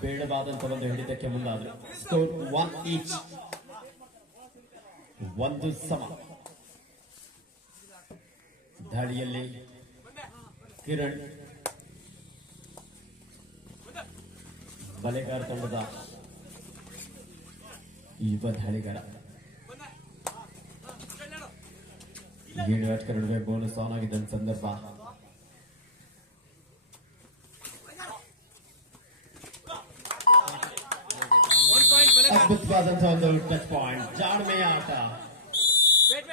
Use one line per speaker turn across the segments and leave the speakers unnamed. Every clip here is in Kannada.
ಬೇಡವಾದಂತ ಒಂದು ಹಿಡಿತಕ್ಕೆ ಮುಂದಾದ್ರು ಸ್ಕೋರ್ ಒನ್ ಈಚ್ ಒಂದು ಸಮ. ದಾಳಿಯಲ್ಲಿ ಕಿರಣ್ ಬಲೆಗಾರ ತಂಡದ ಯುವ ದಾಳಿಗಾರ ಗೇಣು ಆಟಗಾರ ನಡುವೆ ಬೋನಸ್ ಆನ್ ಆಗಿದ್ದ ಸಂದರ್ಭ ಅದ್ಭುತವಾದಂತಹ ಒಂದು ಟಚ್ ಪಾಯಿಂಟ್ ಜಾಣ್ಮೆಯ ಆಟ
Wait,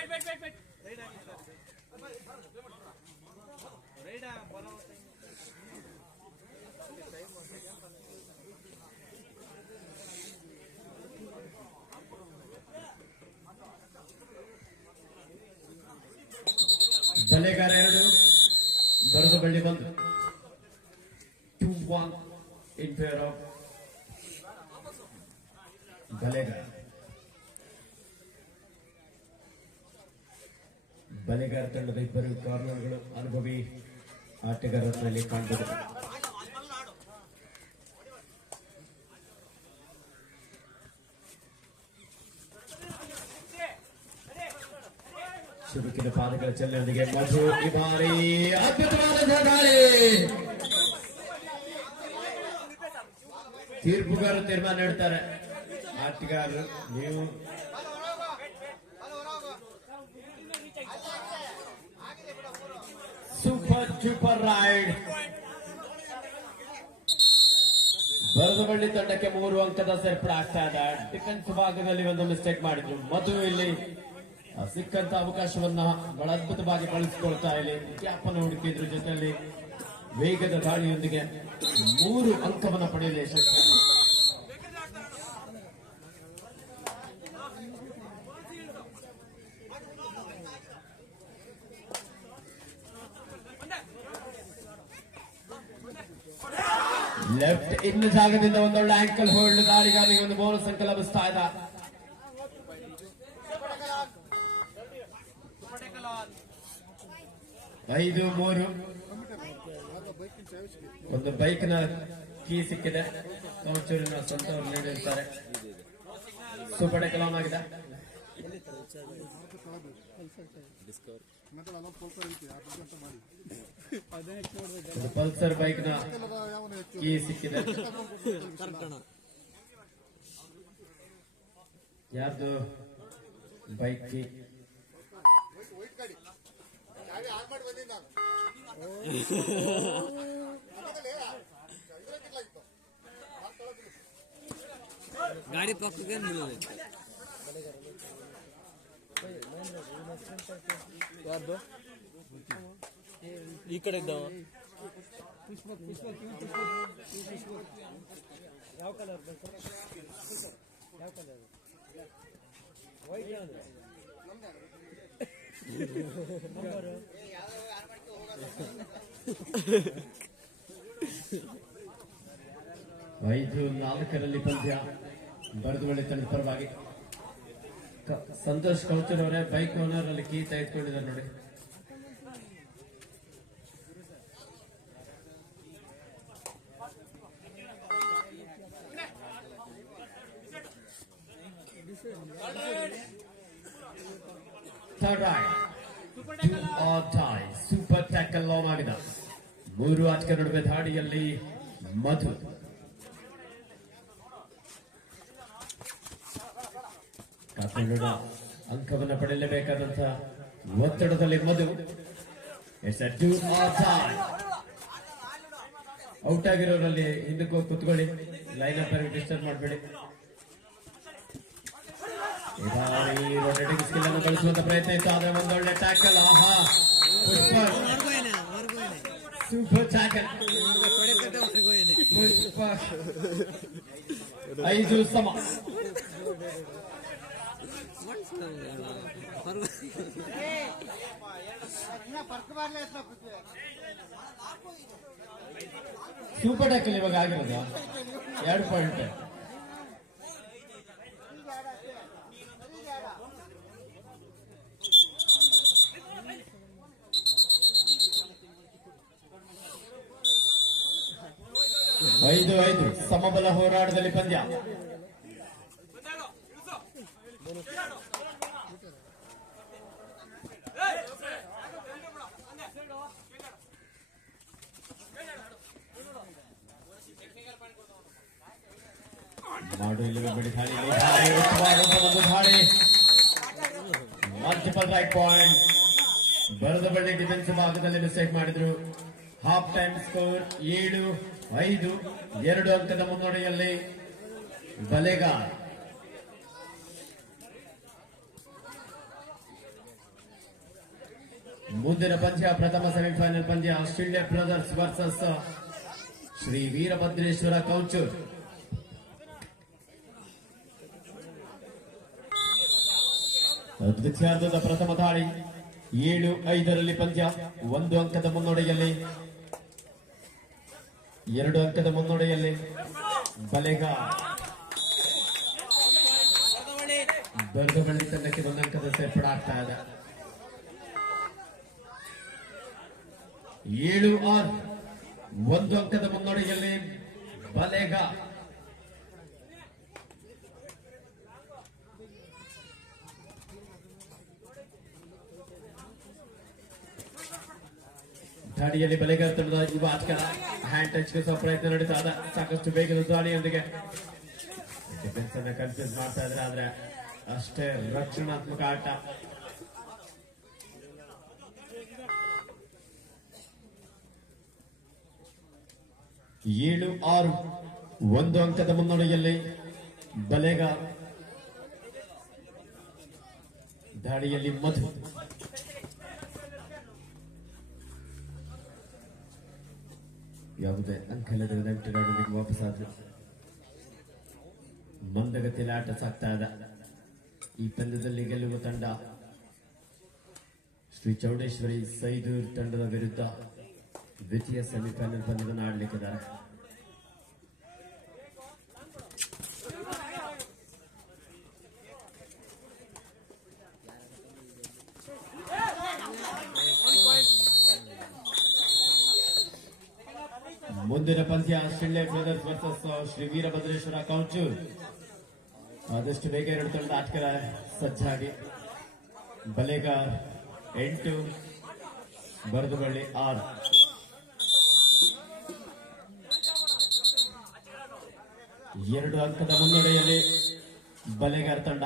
ಬಲೆಗಾರ ಎರಡು ಬರೆದು ಬಳ್ಳಿ ಬಂದು two one in fair of ಬಲೆಗಾರ ಬಲೆಗಾರ ತಂಡದ ಇಬ್ಬರು ಕಾರ್ನರ್ಗಳು ಅನುಭವಿ ಆಟಗಾರರಲ್ಲಿ ಕಾಣಬಹುದು ಶುಭಕಿನ ಪಾದಗಳ ಚಲನೆಯೊಂದಿಗೆ ಮಧು ಈ ಬಾರಿ ಅದ್ಭುತವಾದಂತಹ ಗಾಳಿ ತೀರ್ಪುಗಾರರು ತೀರ್ಮಾನ ನೀಡ್ತಾರೆ. ಆಟಗಾರರು ನೀವು. Super super ride. ಬರದಬಳ್ಳಿ ತಂಡಕ್ಕೆ ಮೂರು ಅಂಕದ ಸೇರ್ಪಡೆ ಆಗ್ತಾ ಇದೆ. ಡಿಫೆನ್ಸ್ ಭಾಗದಲ್ಲಿ ಒಂದು ಮಿಸ್ಟೇಕ್ ಮಾಡಿದ್ರು. ಮಧು ಇಲ್ಲಿ ಸಿಕ್ಕಂತ ಅವಕಾಶವನ್ನ ಬಹಳ ಅದ್ಭುತವಾಗಿ ಬಳಸಿಕೊಳ್ತಾ ಇಲ್ಲಿ ಗ್ಯಾಪನ್ನು ಹುಡುಕಿದ್ರು ಜೊತೆಯಲ್ಲಿ ವೇಗದ ದಾಳಿಯೊಂದಿಗೆ ಮೂರು ಅಂಕವನ್ನು ಪಡೆಯಲು ಯಶಸ್ವಿ. ಲೆಫ್ಟ್ ಇನ್ನು ಜಾಗದಿಂದ ಒಂದೊಳ್ಳೆ ಆಂಕಲ್ ಹೋಲ್ಡ್ ದಾಳಿಗಾರಿಗೆ ಒಂದು ಬೋನಸ್ ಅಂಕ ಲಭಿಸ್ತಾ ಇದ್ದ ಐದು, ಮೂರು. ಒಂದು ಬೈಕ್ನ ಕೀ ಸಿಕ್ಕಿದೆ. ಸೌಚೂರಿನ ಸ್ವಂತ ನೀಡಿರ್ತಾರೆ. ಸೂಪರ್ ಕಲಾಂ ಆಗಿದೆ. ಪಲ್ಸರ್ ಬೈಕ್ನ ಕೀ ಸಿಕ್ಕಿದೆ. ಯಾರ್ದು ಬೈಕ್ ಕೀ?
ಗಾಡಿ ಪಕ್ಕಕ್ಕೆ ನಿಲ್ಲೋದು ಯಾರ್ದು? ಈ ಕಡೆ ಇದ್ದಾವ. ಯಾವ ಕಲರ್ ಯಾವ ಕಲರ್ ವೈಟ್ ಯಾವ್ದು? ನಂಬರು
ಐದು ನಾಲ್ಕರಲ್ಲಿ ಪಂದ್ಯ ಬರೆದು ತಂಡದ ಪರವಾಗಿ. ಸಂತೋಷ್ ಕೌಚರ್ ಅವರೇ ಬೈಕ್ ಓನರ್ ಅಲ್ಲಿ ಕೀ ತೆಗೆದುಕೊಂಡಿದ್ದಾರೆ ನೋಡಿ. Third raid super tackle on ಆಗಿದೆ ಮೂರು ಆಟಕ ನಡುವೆ ದಾಡಿಯಲ್ಲಿ ಮಧು. ಅಂಕವನ್ನು ಪಡೆಯಲೇಬೇಕಾದಂತ ಒತ್ತಡದಲ್ಲಿ ಮಧು. ಔಟ್ ಆಗಿರೋರಲ್ಲಿ ಹಿಂದಕ್ಕೆ ಹೋಗಿ ಕುತ್ಕೊಳ್ಳಿ. ಲೈನ್ ಅಪ್ ಡಿಸ್ಟರ್ಬ್ ಮಾಡಬೇಡಿ. ಈ ಬಾರಿ ರೊಟೇಟಿಂಗ್ ಸ್ಕಿಲ್ ಅನ್ನು ಬಳಸುವಂತ ಪ್ರಯತ್ನ ಇತ್ತು ಆದ್ರೆ ಒಂದೊಳ್ಳೆ ಟ್ಯಾಕಲ್ ಆಹಾ ಪುಷ್ಪರ್
ಹೊರಗೋಯ್ನೆ ಹೊರಗೋಯ್ನೆ
ಸೂಪರ್ ಟ್ಯಾಕಲ್
ಹೊಡೆಕಟ್ಟೆ ಹೊರಗೋಯ್ನೆ
ಪುಷ್ಪರ್ ಐದು ಸಮ ಸೂಪರ್ ಟ್ಯಾಕಲ್ ಇವಾಗ ಆಗಿರೋದು ಎರಡು ಪಾಯಿಂಟ್ ಐದು ಐದು ಸಮಬಲ ಹೋರಾಟದಲ್ಲಿ ಪಂದ್ಯ. ಮಲ್ಟಿಪಲ್ ರೈಟ್ ಪಾಯಿಂಟ್ ಬರದ ಬಳ್ಳಿ ಡಿಫೆನ್ಸ್ ಭಾಗದಲ್ಲಿ ಮಿಸ್ಟೇಕ್ ಮಾಡಿದ್ರು. ಹಾಫ್ ಟೈಮ್ ಸ್ಕೋರ್ ಏಳು, ಐದು. ಎರಡು ಅಂಕದ ಮುನ್ನಡೆಯಲ್ಲಿ ಬಲೆಗಾರ್. ಮುಂದಿನ ಪಂದ್ಯ ಪ್ರಥಮ ಸೆಮಿಫೈನಲ್ ಪಂದ್ಯ Australia brothers versus Shri Veerabhadreshwara Kowchur. ದ್ವಿತೀಯಾರ್ಧದ ಪ್ರಥಮ ದಾಳಿ ಏಳು ಐದರಲ್ಲಿ ಪಂದ್ಯ ಒಂದು ಅಂಕದ ಮುನ್ನಡೆಯಲ್ಲಿ ಎರಡು ಅಂಕದ ಮುನ್ನಡೆಯಲ್ಲಿ ಬಲೆಗ ಬೆಳಗಬಳ್ಳಿ ತಂಡಕ್ಕೆ ಒಂದು ಅಂಕದ ಸೇರ್ಪಡೆ ಆಗ್ತಾ ಇದೆ. ಏಳು ಆರ್, ಒಂದು ಅಂಕದ ಮುನ್ನಡೆಯಲ್ಲಿ ಬಲೆಗ ದಾಡಿಯಲ್ಲಿ ಬಲೆಗಾರ ತಂಡದ ಯುವ ಆಟಗಾರ ಹ್ಯಾಂಡ್ ಟಚ್ ಸಹ ಪ್ರಯತ್ನ ನಡೀತಾ ಇದೆ ಸಾಕಷ್ಟು ವೇಗದ ದಾಳಿಯೊಂದಿಗೆ ಡಿಫೆನ್ಸ್ ಅನ್ನ ಕನ್ಫ್ಯೂಸ್ ಮಾಡ್ತಾ ಇದ್ರೆ ಆದ್ರೆ ಅಷ್ಟೇ ರಕ್ಷಣಾತ್ಮಕ ಆಟ ಏಳು ಆರು ಒಂದು ಅಂಕದ ಮುನ್ನಡೆಯಲ್ಲಿ ಬಲೆಗಾರ ದಾಳಿಯಲ್ಲಿ ಮಧು. ಯಾವುದೇ ಅಂಕಲದ ನೆಂಟರೊಂದಿಗೆ ವಾಪಸ್ಸಾದ ಮಂದಗತಿಯಲ್ಲಿ ಆಟ ಸಾಗ್ತಾ ಇದೆ ಈ ಪಂದ್ಯದಲ್ಲಿ ಗೆಲ್ಲುವ ತಂಡ ಶ್ರೀ ಚೌಡೇಶ್ವರಿ ಸೈದೂರ್ ತಂಡದ ವಿರುದ್ಧ ದ್ವಿತೀಯ ಸೆಮಿಫೈನಲ್ ಪಂದ್ಯವನ್ನು ಆಡಲಿಕ್ಕಿದ್ದಾರೆ. ಮುಂದಿನ ಪಂದ್ಯ Shille brothers versus Shri Veerabhadreshwara couch ಆದಷ್ಟು ಬೇಗ ಎರಡು ತಂಡ ಆಟಗಾರ ಸಜ್ಜಾಗಿ. ಬಲೆಗ ಎಂಟು, ಬರದುಬಳ್ಳಿ ಆರು. ಎರಡು ಅಂಕದ ಮುನ್ನಡೆಯಲ್ಲಿ ಬಲೆಗಾರ ತಂಡ,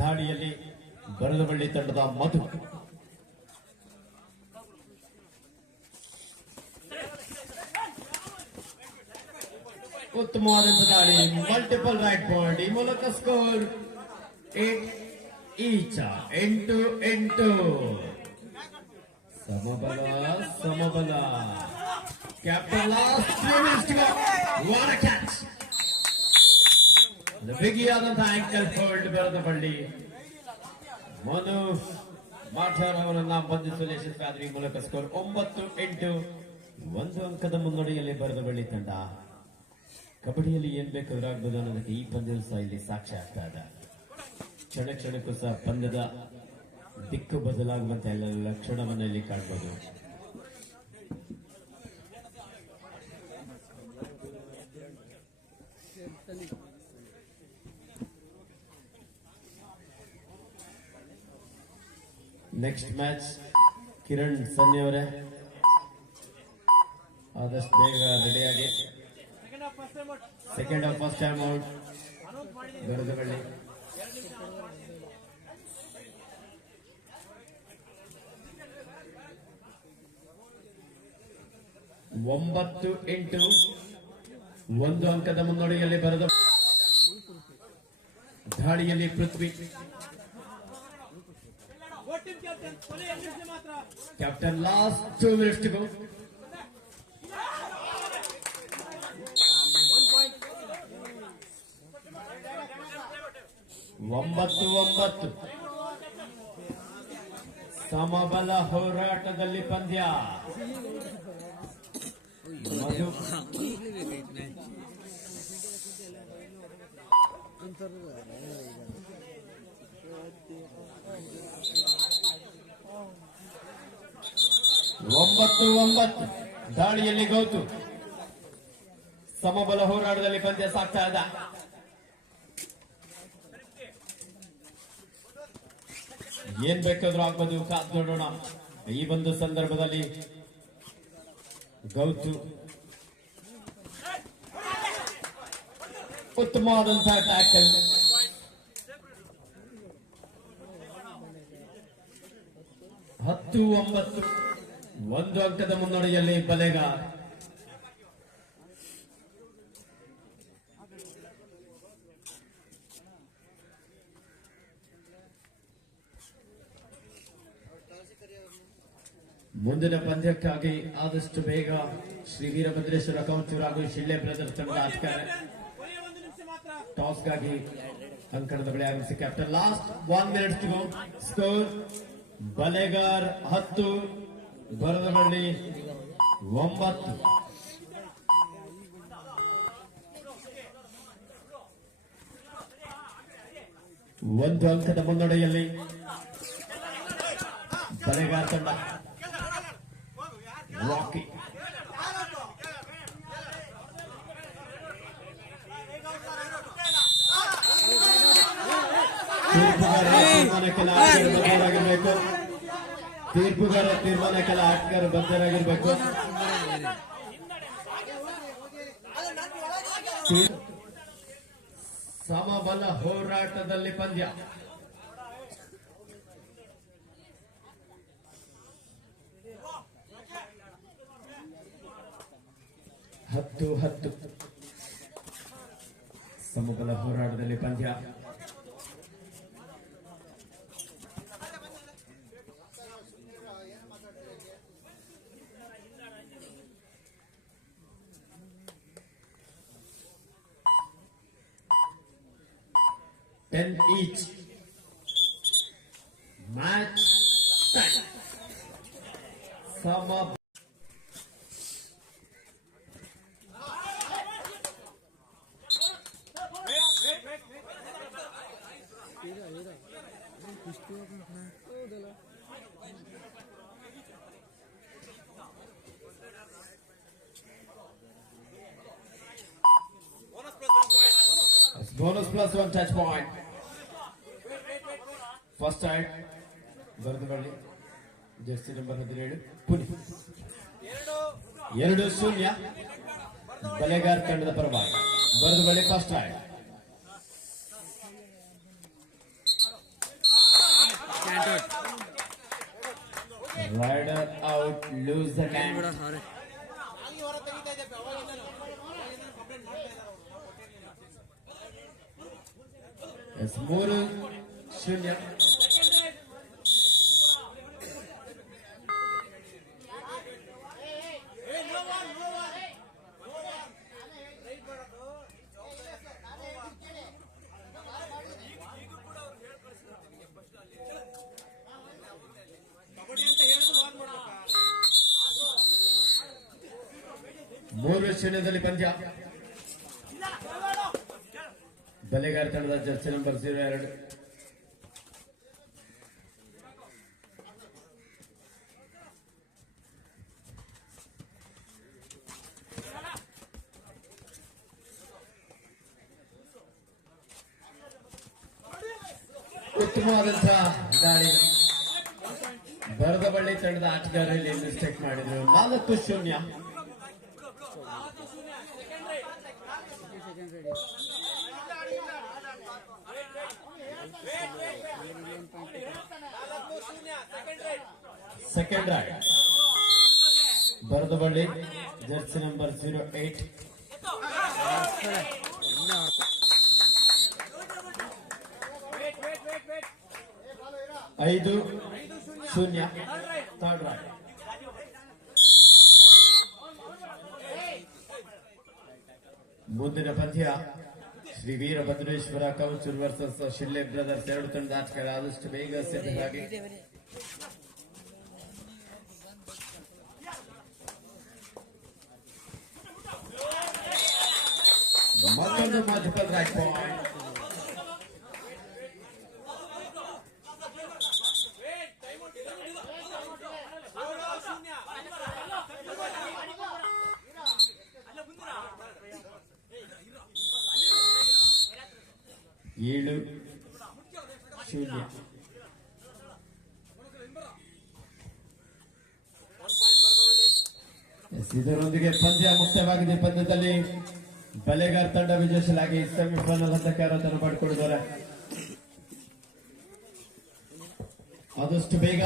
ದಾಳಿಯಲ್ಲಿ ಬರದುಬಳ್ಳಿ ತಂಡದ ಮಧು. ಉತ್ತಮವಾದಂತ ದಾಳಿ ಮಲ್ಟಿಪಲ್ ರೈಟ್ ಪಾಯಿಂಟ್ ಈ ಮೂಲಕ ಸ್ಕೋರ್ ಈಚ ಎಂಟು ಎಂಟು. ಸಮಬಲ ಸಮಬಲ. ಕ್ಯಾಪ್ಟನ್ ಕ್ಯಾಚ್ ಬಿಗಿಯಾದಂತಹ ಆಂಕಲ್ ಹೋಲ್ಡ್ ಬರದ ಬಳ್ಳಿ ಮನು ಮಾಠಾರ್ ಅವರನ್ನ ಬಂಧಿಸಲು ಯಶಸ್ವಿಯಾದ್ರೆ ಈ ಮೂಲಕ ಸ್ಕೋರ್ ಒಂಬತ್ತು ಎಂಟು. ಒಂದು ಅಂಕದ ಮುನ್ನಡೆಯಲ್ಲಿ ಬರೆದ ಬಳ್ಳಿ ತಂಡ. ಕಬಡ್ಡಿಯಲ್ಲಿ ಏನ್ ಬೇಕಾದ್ರೂ ಆಗ್ಬೋದು ಅನ್ನೋದಕ್ಕೆ ಈ ಪಂದ್ಯದಲ್ಲಿ ಸಹ ಇಲ್ಲಿ ಸಾಕ್ಷಿ ಆಗ್ತಾ ಇದೆ. ಕ್ಷಣ ಕ್ಷಣಕ್ಕೂ ಸಹ ಪಂದ್ಯದ ದಿಕ್ಕು ಬದಲಾಗುವಂತ ಎಲ್ಲ ಲಕ್ಷಣವನ್ನ ಇಲ್ಲಿ ಕಾಣ್ಬೋದು. ನೆಕ್ಸ್ಟ್ ಮ್ಯಾಚ್ ಕಿರಣ್ ಸನ್ನಿ ಅವರೇ. ಆದಷ್ಟು ಬೇಗ ರೆಡಿಯಾಗಿ
second half first
time of first time out
announce ಮಾಡಿದ್ದೀನಿ
ದೊಡ್ಡದ ಬಳ್ಳಿ
ಎರಡು ನಿಮಿಷ ಆನ್ ಮಾಡಿ
ಒಂಬತ್ತು ಎಂಟು. ಒಂದು ಅಂಕದ ಮುನ್ನಡೆಯಲ್ಲಿ ಬರೆದ ದಾಳಿಯಲ್ಲಿ
Prithvi.
Captain last two minutes to go
one point
ಒಂಬತ್ತು ಒಂಬತ್ತು. ಸಮಬಲ ಹೋರಾಟದಲ್ಲಿ ಪಂದ್ಯ. ಒಂಬತ್ತು ಒಂಬತ್ತು. ದಾಳಿಯಲ್ಲಿ ಗೌತು. ಸಮಬಲ ಹೋರಾಟದಲ್ಲಿ ಪಂದ್ಯ ಸಾಗ್ತಾ ಇದೆ. ಏನ್ ಬೇಕಾದ್ರೂ ಆಗ್ಬೋದು, ಕಾದ್ ನೋಡೋಣ. ಈ ಒಂದು ಸಂದರ್ಭದಲ್ಲಿ ಗೌತು ಉತ್ತಮವಾದಂತಹ ಟ್ಯಾಕಲ್ ಹತ್ತು ಒಂಬತ್ತು, ಒಂದು ಅಂಕದ ಮುನ್ನಡೆಯಲ್ಲಿ ಬಲೆಗ ಮುಂದಿನ ಪಂದ್ಯಕ್ಕಾಗಿ ಆದಷ್ಟು ಬೇಗ ಶ್ರೀ ವೀರಭದ್ರೇಶ್ವರ ಕೌಂಚೂರ್ ಹಾಗೂ ಶಿಳ್ಳೆ ಬ್ರದರ್ಸ್ ತಂಡ ಟಾಸ್ಗಾಗಿ ಅಂಕಣದ ಬಳಿ ಆರಂಭಿಸಿ captain. Last one minutes score ಬಲೆಗಾರ್ ಹತ್ತು ಬರದಹಳ್ಳಿ ಒಂಬತ್ತು. ಒಂದು ಅಂಕದ ಮುನ್ನಡೆಯಲ್ಲಿ ಬಲೆಗಾರ್ ತಂಡ ರಾಕಿ ತೀರ್ಪುಗಾರ ತೀರ್ಮಾನ ಕೆಲ ಬದ್ಧರಾಗಿರ್ಬೇಕು ತೀರ್ಪುಗಾರ ತೀರ್ಮಾನಕ್ಕೆಲ್ಲ ಆಟಗಾರ ಬದ್ಧರಾಗಿರ್ಬೇಕು ಸಮಬಲ ಹೋರಾಟದಲ್ಲಿ ಪಂದ್ಯ. ಹತ್ತು ಹತ್ತು ಸಮಬಲ ಹೋರಾಟದಲ್ಲಿ ಪಂದ್ಯ ten each. Match time. Bonus plus one touch point. First aid ಬರೆದುಕೊಳ್ಳಿ jersey number ಹದಿನೇಳು ಪುಣೆ ಎರಡು ಶೂನ್ಯ ಬಲೆಗಾರ್ ತಂಡದ ಪರವಾಗಿ ಬರೆದುಕೊಳ್ಳಿ
first aid raider out lose the time ಮಾಡ್ತಾ ಇದ್ದಾರೆ
ಮೂರು ಶೂನ್ಯ
ಕಬಡ್ಡಿ ಅಂತ ಹೇಳಿದ್ರು ವಾದ್ ಮಾಡ್ಬೇಕಾ
ಮೂರು ಶೂನ್ಯದಲ್ಲಿ ಪಂದ್ಯ ಬಲೆಗಾರ ತಂಡದ ಜರ್ಸಿ ನಂಬರ್ ಜೀರೋ ಎರಡು. ಉತ್ತಮವಾದಂತಹ ದಾಳಿ. ಬರದ ಬಳ್ಳಿ ತಂಡದ ಆಟಗಾರರಲ್ಲಿ ಮಿಸ್ಟೇಕ್ ಮಾಡಿದ್ರು. ನಾಲ್ಕು ಶೂನ್ಯ.
ಸೆಕೆಂಡ್ ರೆಡಿ
ನಾಲ್ಕು ಶೂನ್ಯ ಸೆಕೆಂಡ್ ರೈಟ್
ಸೆಕೆಂಡ್ ರೈಡ್ ಬರದ ಬಳ್ಳಿ ಜರ್ಸಿ ನಂಬರ್ ಜೀರೋ ಏಟ್
ಎಲ್ಲ ಆಡ್ತಾ
ವೇಟ್ ವೇಟ್ ವೇಟ್ ವೇಟ್
ಐದು ಶೂನ್ಯ ಥರ್ಡ್ ರೈಡ್ ಮುಂದಿನ ಪಂದ್ಯ ಶ್ರೀ ವೀರಭದ್ರೇಶ್ವರ ಕೌಚೂರ್ ವರ್ಸಸ್ ಶಿಲ್ಲೆ ಬ್ರದರ್ಸ್ ಎರಡು ತಂಡದ ಆಟಗಾರ ಆದಷ್ಟು ಬೇಗ ಸಿದ್ಧರಾಗಿ ಮತ್ತೊಂದು ಮಲ್ಟಿಪಲ್ ರೈಟ್ ಪಾಯಿಂಟ್
ಶೂನ್ಯ
ಏಳು ಶೂನ್ಯ. ಇದರೊಂದಿಗೆ ಪಂದ್ಯ ಮುಕ್ತವಾಗಿದೆ ಪಂದ್ಯದಲ್ಲಿ ಬಲೆಗಾರ್ ತಂಡ ವಿಜಯಿಸಲಾಗಿ ಸೆಮಿಫೈನಲ್ ಹಂತಕ್ಕೆ ಅರ್ಹತೆಯನ್ನು ಪಡ್ಕೊಂಡಿದ್ದಾರೆ ಆದಷ್ಟು ಬೇಗ